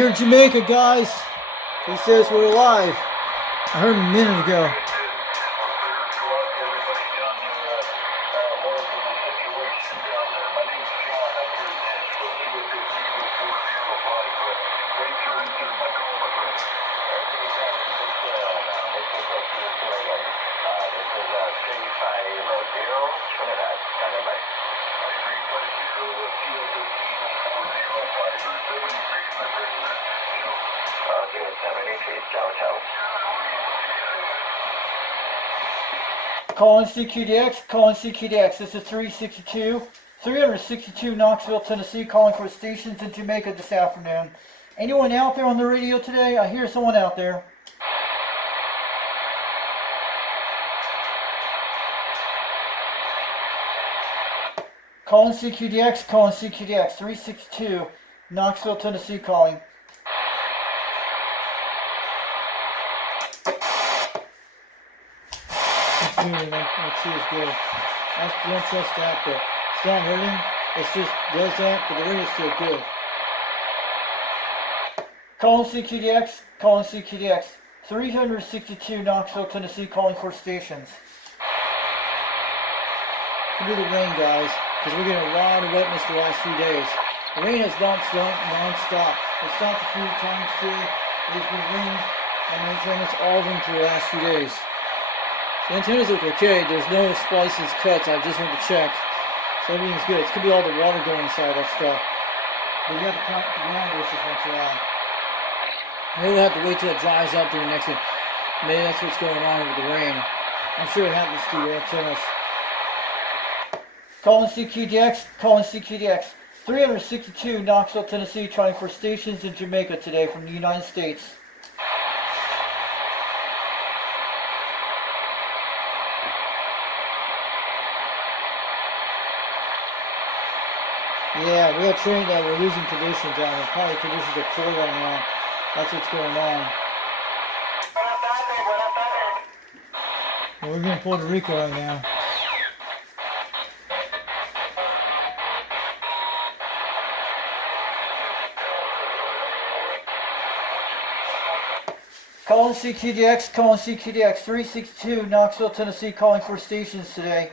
here in Jamaica, guys. He says we're live. I heard him a minute ago. Calling CQDX, this is 362 Knoxville, Tennessee, calling for stations in Jamaica this afternoon. Anyone out there on the radio today? I hear someone out there. Calling CQDX, 362 Knoxville, Tennessee, calling. Let's see, it's good. Don't trust that, but it's not hurting. It's just does that, but the radio's still good. Calling CQDX, 362 Knoxville, Tennessee, calling for stations. Look at the rain, guys, because we're getting a lot of wetness the last few days. The rain has non-stop. It stopped a few times today. It's been raining and it's all of them for the last few days. The antennas look okay. There's no splices, cuts. I just went to check. So everything's good. It could be all the water going inside that stuff. But you have to pump the ground washes once in a while. Maybe we'll have to wait till it dries up during the next one. Maybe that's what's going on with the rain. I'm sure it happens to the antennas. Calling CQDX, 362 Knoxville, Tennessee, trying for stations in Jamaica today from the United States. Yeah, we got trained that we're losing conditions out here. Probably conditions are poor right now. That's what's going on. Well, we're in Puerto Rico right now. Calling CQDX, 362 Knoxville, Tennessee, calling for stations today.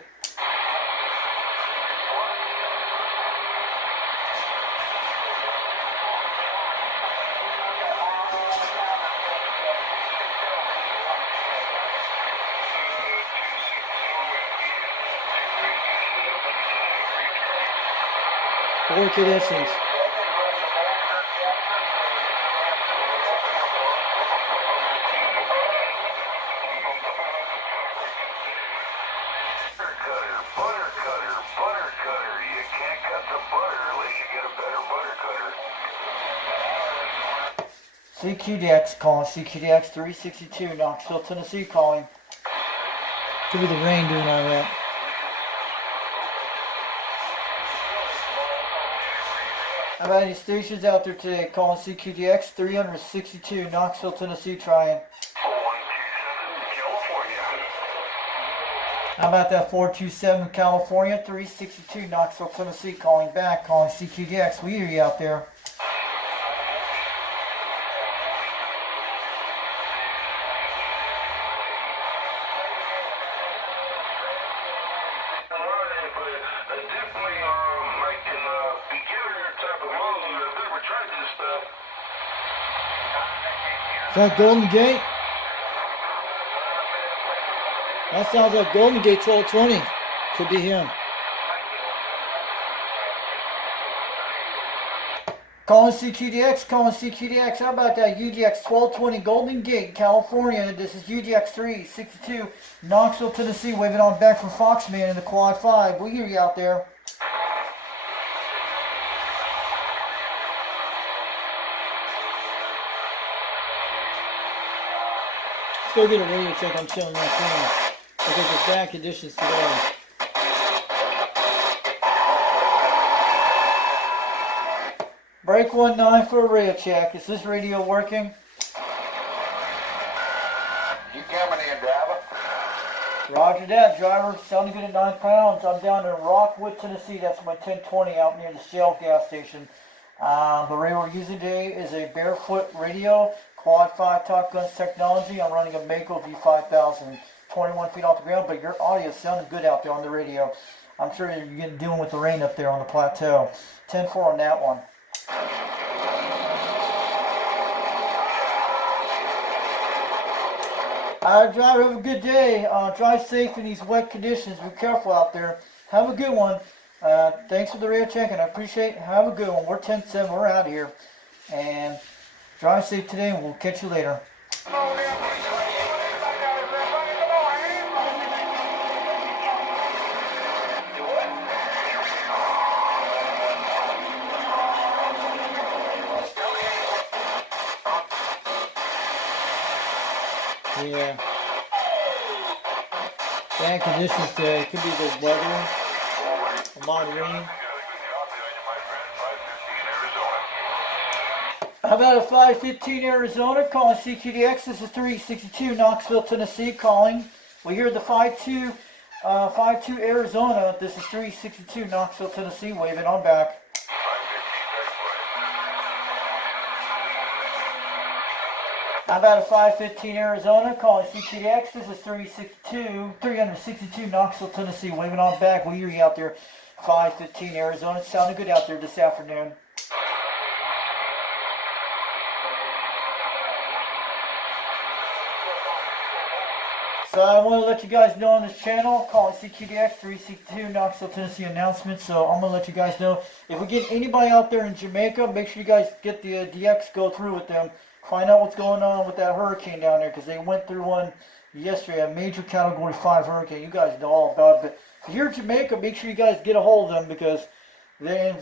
Poor conditions. CQDX, calling CQDX, 362 Knoxville, Tennessee, calling. Could be the rain doing all that. How about any stations out there today? Calling CQDX, 362 Knoxville, Tennessee, trying. 427 California. How about that 427 California, 362 Knoxville, Tennessee, calling back, calling CQDX. We hear you out there. Is that Golden Gate? That sounds like Golden Gate 1220. Could be him. Calling CQDX. How about that UDX 1220 Golden Gate, California? This is UDX362 Knoxville, Tennessee, waving on back from Foxman in the Quad 5. We hear you out there. Go get a radio check on chilling that thing because it's bad conditions today. Break 19 for a radio check. Is this radio working? You coming in, driver? Roger that, driver. Sounding good at 9 pounds. I'm down in Rockwood, Tennessee. That's my 1020 out near the Shell gas station. The radio we're using today is a barefoot radio, quad 5 Top Guns technology. I'm running a Mako V5000, 21 feet off the ground, but your audio is sounding good out there on the radio. I'm sure you're getting dealing with the rain up there on the plateau. 10-4 on that one. Driver, have a good day. Drive safe in these wet conditions. Be careful out there. Have a good one. Thanks for the radio check-in. I appreciate it. Have a good one. We're 10-7. We're out of here. And drive safe today, and we'll catch you later. Yeah. Bad conditions today. Could be the weather. A lot of rain. How about a 515 Arizona calling CQDX? This is 362 Knoxville, Tennessee calling. We hear the 52 Arizona. This is 362 Knoxville, Tennessee waving on back. How about a 515 Arizona calling CQDX? This is 362 Knoxville, Tennessee waving on back. We hear you out there. 515 Arizona. It's sounding good out there this afternoon. So I want to let you guys know on this channel, calling CQDX 362 Knoxville, Tennessee announcement. So I'm going to let you guys know, if we get anybody out there in Jamaica, make sure you guys get the DX, go through with them. Find out what's going on with that hurricane down there, because they went through one yesterday, a major Category 5 hurricane. You guys know all about it. But if you're in Jamaica, make sure you guys get a hold of them, because they're in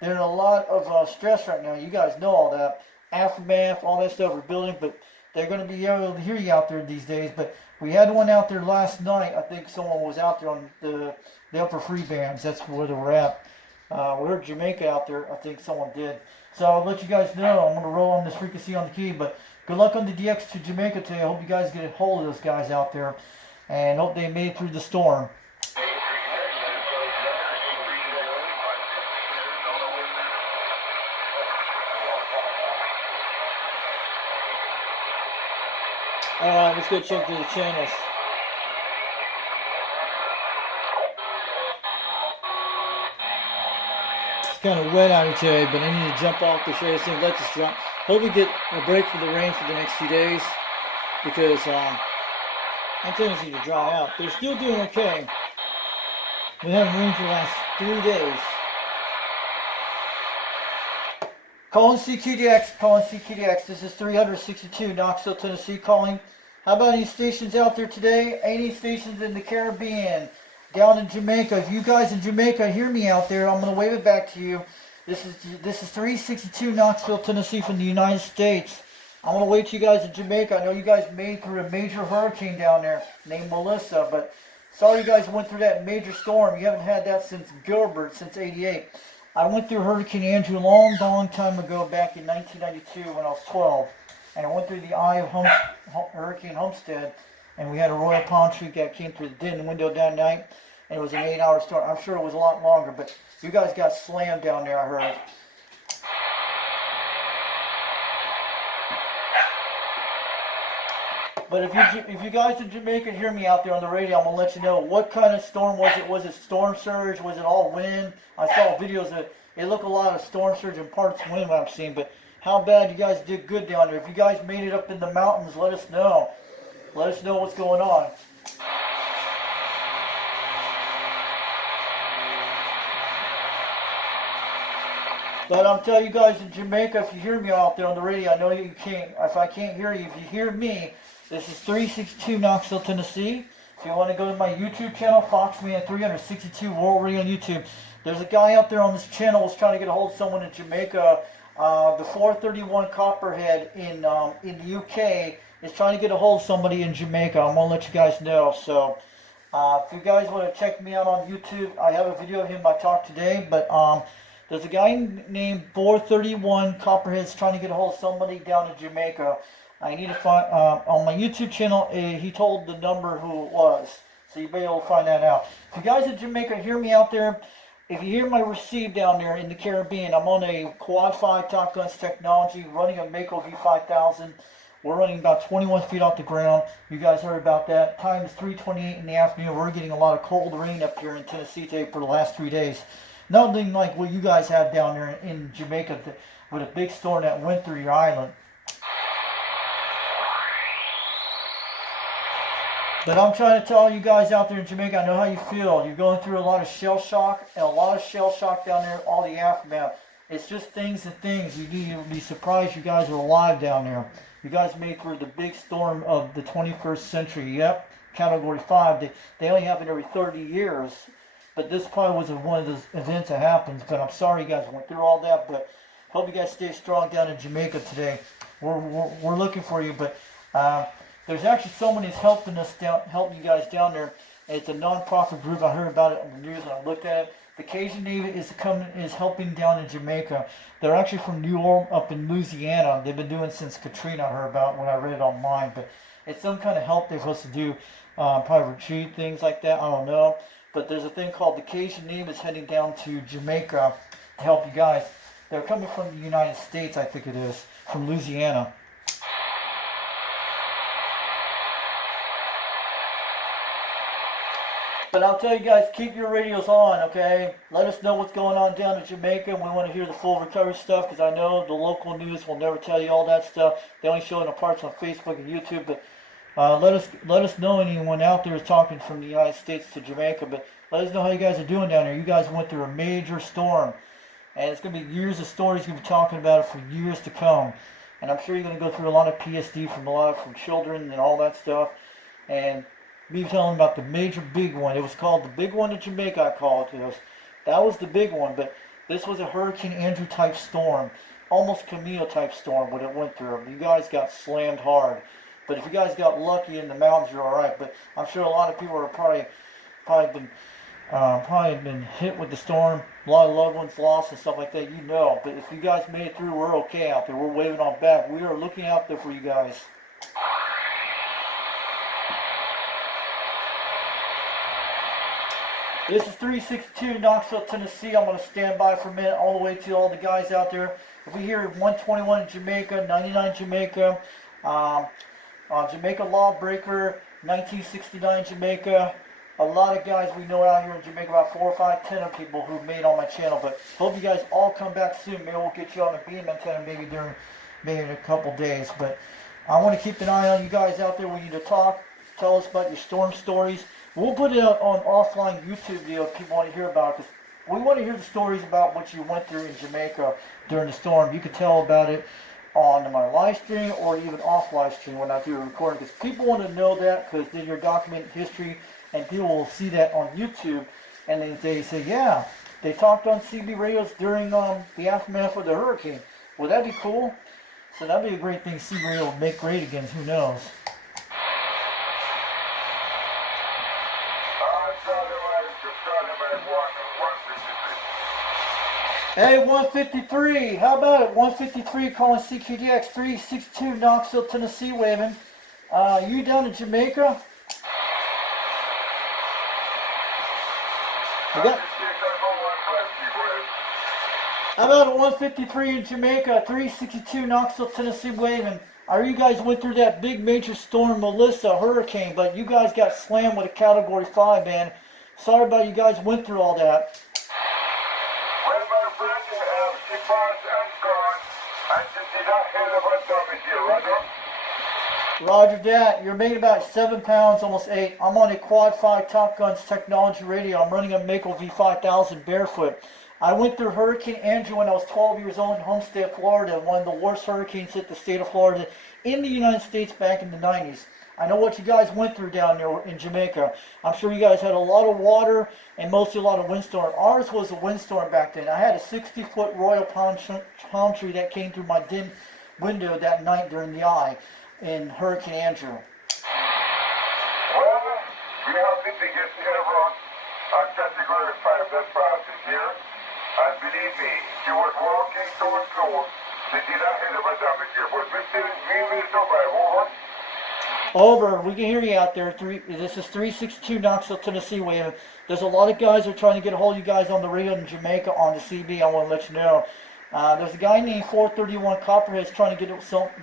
they're in a lot of stress right now. You guys know all that. Aftermath, all that stuff, rebuilding, but they're going to be able to hear you out there these days. But we had one out there last night. I think someone was out there on the upper free bands. That's where they were at. We heard Jamaica out there. I think someone did. So I'll let you guys know. I'm going to roll on this frequency on the key. But good luck on the DX to Jamaica today. I hope you guys get a hold of those guys out there. And hope they made it through the storm. Alright, let's go check through the channels. It's kind of wet out here today, but I need to jump off the show soon. Let this jump. Hope we get a break from the rain for the next few days, because I'm tendency to dry out. They're still doing okay. We haven't rained for the last 3 days. Calling CQDX. This is 362 Knoxville, Tennessee calling. How about any stations out there today? Any stations in the Caribbean, down in Jamaica? If you guys in Jamaica hear me out there, I'm going to wave it back to you. This is 362 Knoxville, Tennessee from the United States. I'm going to wait till you guys in Jamaica. I know you guys made through a major hurricane down there named Melissa, but sorry you guys went through that major storm. You haven't had that since Gilbert, since '88. I went through Hurricane Andrew a long time ago, back in 1992 when I was 12. And I went through the eye of Hurricane Homestead, and we had a royal palm tree that came through the den window that night, and it was an 8-hour storm. I'm sure it was a lot longer, but you guys got slammed down there, I heard. But if you guys in Jamaica hear me out there on the radio, I'm going to let you know what kind of storm was it. Was it storm surge? Was it all wind? I saw videos that it looked a lot of storm surge and parts wind what I'm seeing. But how bad you guys did good down there. If you guys made it up in the mountains, let us know. Let us know what's going on. But I'm telling you guys in Jamaica, if you hear me out there on the radio, I know you can't. If I can't hear you, if you hear me, this is 362 Knoxville, Tennessee. If you want to go to my YouTube channel, Foxman 362 World Radio on YouTube. There's a guy out there on this channel who's trying to get a hold of someone in Jamaica. The 431 Copperhead in the UK is trying to get a hold of somebody in Jamaica. I'm going to let you guys know. So if you guys want to check me out on YouTube, I have a video of him I talked today. But there's a guy named 431 Copperhead's trying to get a hold of somebody down in Jamaica. I need to find, on my YouTube channel, he told the number who it was. So you'll be able to find that out. If you guys in Jamaica hear me out there, if you hear my receive down there in the Caribbean, I'm on a Quad 5 Top Guns technology, running a Mako V5000. We're running about 21 feet off the ground. You guys heard about that. Time is 3:28 in the afternoon. We're getting a lot of cold rain up here in Tennessee today for the last 3 days. Nothing like what you guys had down there in Jamaica with a big storm that went through your island. But I'm trying to tell all you guys out there in Jamaica, I know how you feel. You're going through a lot of shell shock, and a lot of shell shock down there, all the aftermath. It's just things and things. You'll be surprised you guys are alive down there. You guys made through the big storm of the 21st century. Yep, Category 5. They only happen every 30 years. But this probably was one of those events that happens. But I'm sorry you guys went through all that. But hope you guys stay strong down in Jamaica today. We're looking for you. But there's actually someone who's helping you guys down there. It's a non-profit group. I heard about it on the news and I looked at it. The Cajun Navy is helping down in Jamaica. They're actually from New Orleans up in Louisiana. They've been doing since Katrina, I heard about when I read it online. But it's some kind of help they're supposed to do, probably retreat, things like that. I don't know. But there's a thing called the Cajun Navy is heading down to Jamaica to help you guys. They're coming from the United States, I think it is, from Louisiana. But I'll tell you guys, keep your radios on, okay? Let us know what's going on down in Jamaica. We want to hear the full recovery stuff because I know the local news will never tell you all that stuff. They only show it in parts on Facebook and YouTube. But let us know anyone out there is talking from the United States to Jamaica. But let us know how you guys are doing down there. You guys went through a major storm. And it's going to be years of stories. You're going to be talking about it for years to come. And I'm sure you're going to go through a lot of PSD from children and all that stuff. And me telling about the major big one. It was called the big one in Jamaica, I call it. That was the big one, but this was a Hurricane Andrew type storm. Almost Camille type storm, what it went through. You guys got slammed hard. But if you guys got lucky in the mountains, you're alright. But I'm sure a lot of people are probably been hit with the storm. A lot of loved ones lost and stuff like that, you know. But if you guys made it through, we're okay out there. We're waving on back. We are looking out there for you guys. This is 362 Knoxville, Tennessee. I'm going to stand by for a minute all the way to all the guys out there. If we hear 121 in Jamaica, 99 Jamaica, Jamaica Lawbreaker, 1969 Jamaica, a lot of guys we know out here in Jamaica, about 4 or 5, 10 of people who've made on my channel. But hope you guys all come back soon. Maybe we'll get you on a beam antenna maybe in a couple days. But I want to keep an eye on you guys out there. We need to talk. Tell us about your storm stories. We'll put it on offline YouTube video if people want to hear about it. Because we want to hear the stories about what you went through in Jamaica during the storm. You can tell about it on my live stream or even off live stream when I do a recording. Because people want to know that because then you're documenting history and people will see that on YouTube. And then they say, yeah, they talked on CB radios during the aftermath of the hurricane. Well, that'd be cool. So that'd be a great thing. CB radio will make great again. Who knows? Hey, 153. How about it? 153 calling UDX362 Knoxville, Tennessee, waving. You down in Jamaica? How about a 153 in Jamaica, 362 Knoxville, Tennessee, waving. You guys went through that big major storm, Melissa, hurricane, but you guys got slammed with a Category 5, man. Sorry about you guys went through all that. Well, my friend, she passed and gone, and she did not hear about damage here, Roger? Roger that. You're making about 7 pounds, almost 8. I'm on a Quad 5 Top Guns technology radio. I'm running a Mako V5000 barefoot. I went through Hurricane Andrew when I was 12 years old in Homestead, Florida. One of the worst hurricanes hit the state of Florida in the United States back in the 90s. I know what you guys went through down there in Jamaica. I'm sure you guys had a lot of water and mostly a lot of windstorm. Ours was a windstorm back then. I had a 60-foot royal palm tree that came through my dim window that night during the eye in Hurricane Andrew. Well, we have been to get everyone on Category 5 that passes here. And believe me, she was walking so slow, she did not hear about damage here. But we will survive, over. Over. We can hear you out there. This is 362 Knoxville, Tennessee. There's a lot of guys who are trying to get a hold of you guys on the radio in Jamaica on the CB. I want to let you know. There's a guy named 431 Copperhead's trying to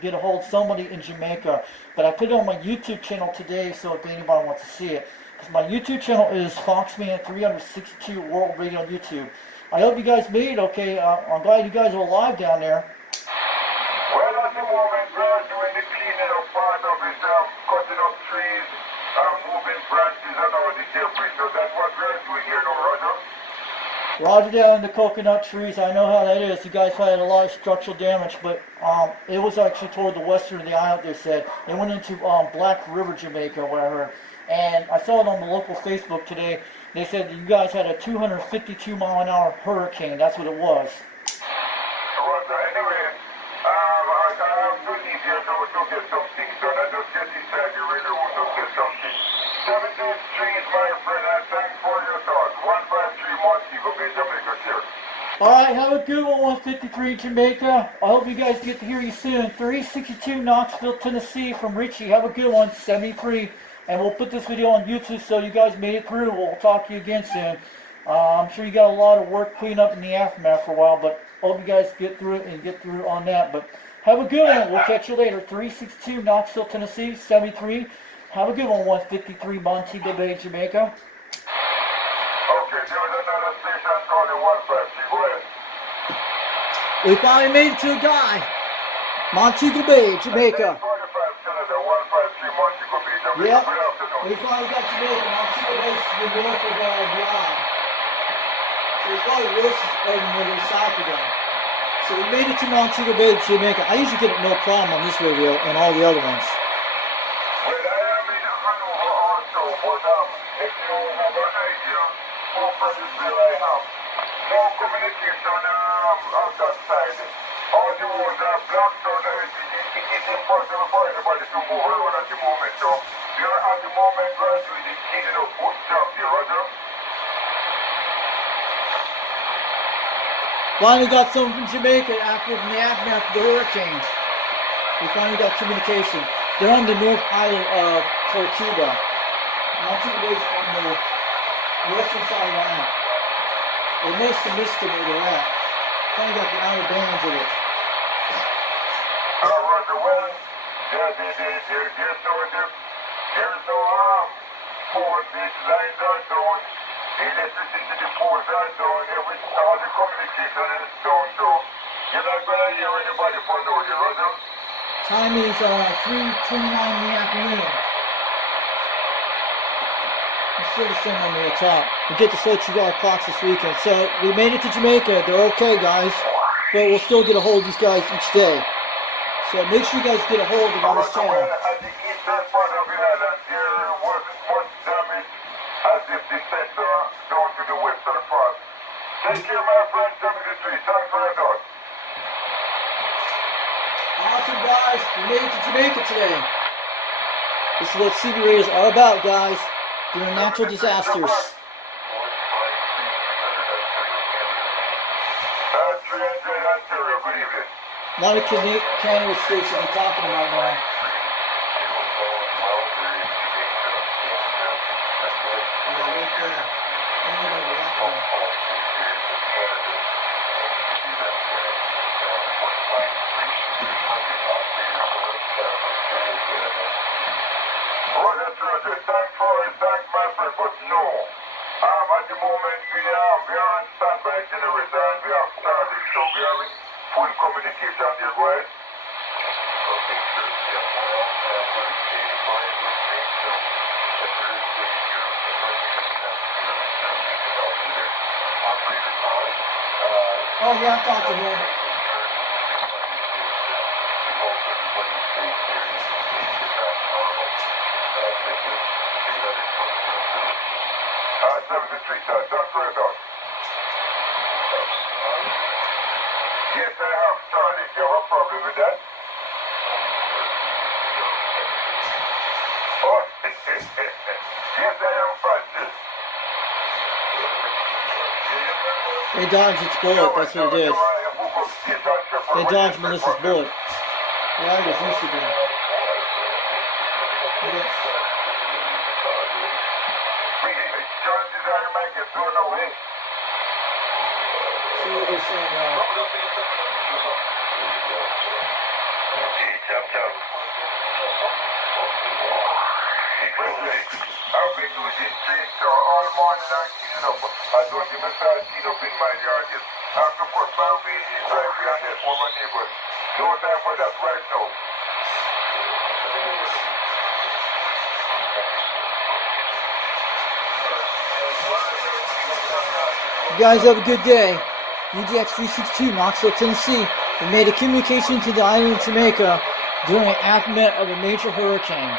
get a hold of somebody in Jamaica. But I put it on my YouTube channel today, so if anybody wants to see it. Because my YouTube channel is Foxman362 World Radio on YouTube. I hope you guys made it okay. I'm glad you guys are alive down there. Well, at the moment, we're doing the cleaning up part of it, cutting up trees, moving branches and all the debris. So that's what we're doing here now, Roger. Roger down in the coconut trees. I know how that is. You guys had a lot of structural damage, but it was actually toward the western of the island, they said. It went into Black River, Jamaica, where I heard. And I saw it on the local Facebook today. They said that you guys had a 252-mile-an-hour hurricane. That's what it was. Roger, anyway, I have to leave here now to get some things done. I just get inside the radio room to get some things. 7 days trees, my friend, and thanks for your thoughts. 153 Montego Bay Jamaica here. Alright, have a good one, 153 Jamaica. I hope you guys get to hear you soon. 362 Knoxville, Tennessee from Richie. Have a good one, 73. And we'll put this video on YouTube so you guys made it through. We'll talk to you again soon. I'm sure you got a lot of work cleaning up in the aftermath for a while, but I hope you guys get through it and get through on that. But have a good one. We'll catch you later. 362 Knoxville, Tennessee, 73. Have a good one, 153 Montego Bay, Jamaica. Okay, there was another station calling 153. Go ahead. We finally made it to a guy. Montego Bay, Jamaica. 45 Canada, 153 Montego Bay Jamaica. Yep. Good afternoon. We finally got Jamaica. Montego Bay is the north of Guam. So it's probably worse than when we're south of them. So we made it to Montego Bay, Jamaica. I usually get it no problem on this radio and all the other ones. Well, I am in Hanover also, but if you have an idea, open this bill I have. No communication on that side. All the roads are blocked out, everything. It's impossible for anybody to move around at the moment. So, we are at the moment we're doing the cleaning up foot job here, Roger. Finally got someone from Jamaica after the aftermath of the hurricane. We finally got communication. They're on the North Island of Tortuga. Montego Bay's on the western side of the island. They must have missed it where they're at. Finally got the outer bands of it. Roger, well, there's no phone big lines are down, electricity poles are down, all the communication is down, so you're not going to hear anybody for no, Roger. Time is 3:29 in the afternoon. It's still the same on the top. We get to switch our clocks this weekend. So we made it to Jamaica. They're okay, guys. But we'll still get a hold of these guys each day. So make sure you guys get a hold of them on this channel. Well, at the eastern part of the island, there wasn't much damage as if the center down to the western part. Take care, my friend, 73. Thanks for your thoughts. Awesome, guys. We made it to Jamaica today. This is what CB radios are about, guys. During natural disasters. A lot of Canada states that we're talking about now. Thanks, my friend, but no. At the moment, we are on standby generator and we have started, so we are in full communication here, go ahead. Oh, yeah, I'm talking here. Yes, I have started. You have a problem with that? Oh, yes, I am Francis. They dodged its bullet, that's what it is. They dodged Melissa's bullet. Yeah, I guess used to be. See what they're saying now. I've been using street all morning and cleaning up. I don't even start cleaning up in my yard yet. I have to put my weed in driveway and help for my neighbors. No time for that right now. You guys have a good day. UDX362 Knoxville, Tennessee. We made a communication to the island of Jamaica during an aftermath of a major hurricane.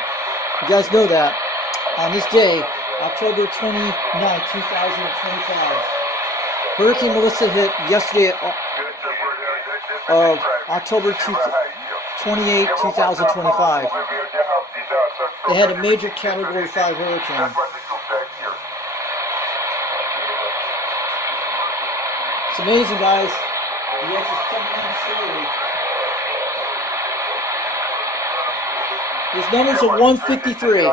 You guys know that. On this day, October 29, 2025, Hurricane Melissa hit yesterday of October 28, 2025. They had a major Category 5 hurricane. It's amazing, guys. The X is coming in slowly. His numbers are 153.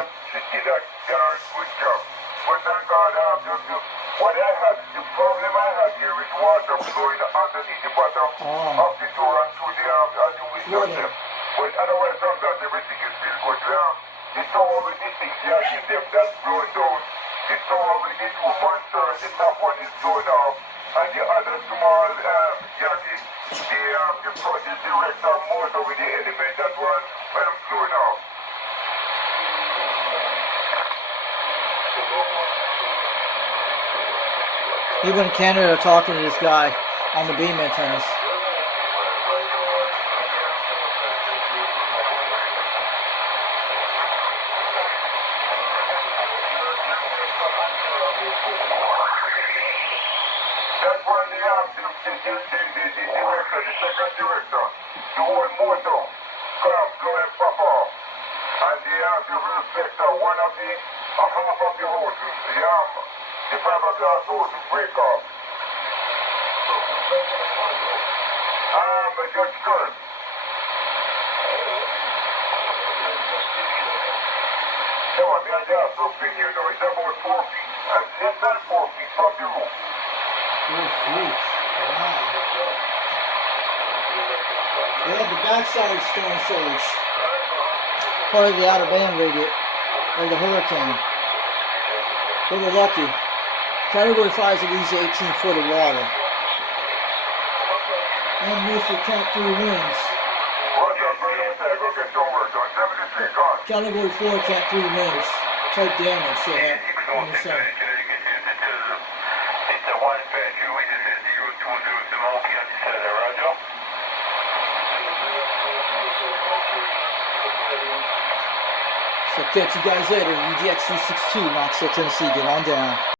What I have, the problem I have here is water flowing underneath the bottom of the door and through the window there. But otherwise, sometimes everything is still good. The tower with the things, if them that's blowing down, the tower with the two monsters, the top one is blowing off, and the other small jacket, the director motor with the element that one, when I'm blowing off. People in Canada are talking to this guy on the beam antennas. That's why they have the second director, the whole motor, come going pop off. And they have the reflector, one of the, half of the hoses, the fiberglass hose will break off. But just good. So I mean, I have something here now, it's about 4 feet, and it's not 4 feet from the roof. 4 feet. Wow. They had the backside storm surge. Part of the outer band radius, or the hurricane. They were lucky. Category 5 is at least 18 foot of water. And mostly Cat 3 winds. Category 4 Cat 3 winds. Type damage they had on the sun. So catch you guys later. UDX362 Knoxville, Tennessee. Get on down.